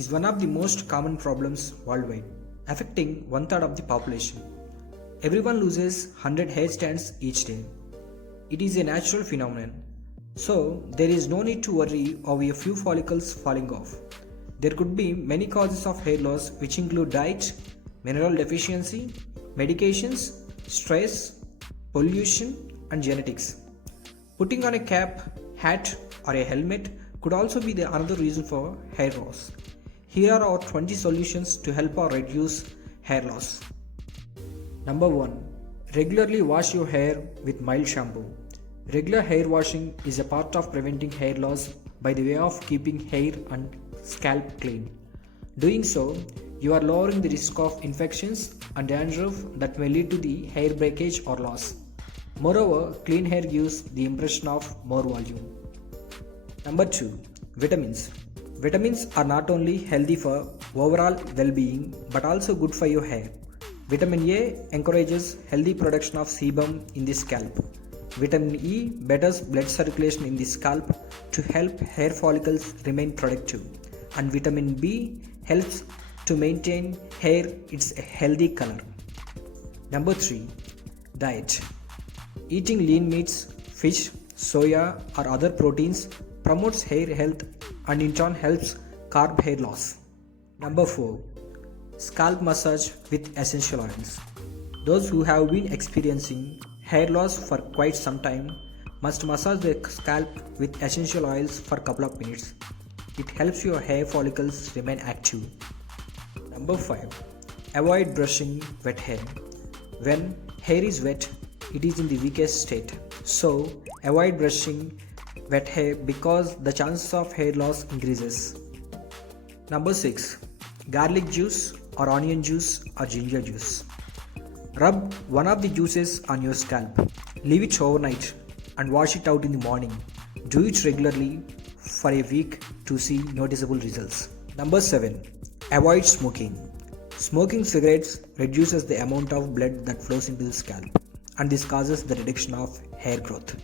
is one of the most common problems worldwide, affecting one-third of the population. Everyone loses 100 hair strands each day. It is a natural phenomenon, so there is no need to worry over a few follicles falling off. There could be many causes of hair loss, which include diet, mineral deficiency, medications, stress, pollution, and genetics. Putting on a cap, hat, or a helmet could also be another reason for hair loss. Here are our 20 solutions to help or reduce hair loss. Number 1. Regularly wash your hair with mild shampoo. Regular hair washing is a part of preventing hair loss by the way of keeping hair and scalp clean. Doing so, you are lowering the risk of infections and dandruff that may lead to the hair breakage or loss. Moreover, clean hair gives the impression of more volume. Number 2. Vitamins. Vitamins are not only healthy for overall well-being but also good for your hair. Vitamin A encourages healthy production of sebum in the scalp. Vitamin E betters blood circulation in the scalp to help hair follicles remain productive. And vitamin B helps to maintain hair its healthy color. Number 3. Diet. Eating lean meats, fish, soya or other proteins promotes hair health and in turn helps curb hair loss. Number 4. Scalp massage with essential oils. Those who have been experiencing hair loss for quite some time must massage their scalp with essential oils for a couple of minutes. It helps your hair follicles remain active. Number 5. Avoid brushing wet hair. When hair is wet, it is in the weakest state. So, avoid brushing wet hair because the chances of hair loss increases. Number 6. Garlic juice or onion juice or ginger juice. Rub one of the juices on your scalp. Leave it overnight and wash it out in the morning. Do it regularly for a week to see noticeable results. Number 7. Avoid smoking. Smoking cigarettes reduces the amount of blood that flows into the scalp, and this causes the reduction of hair growth.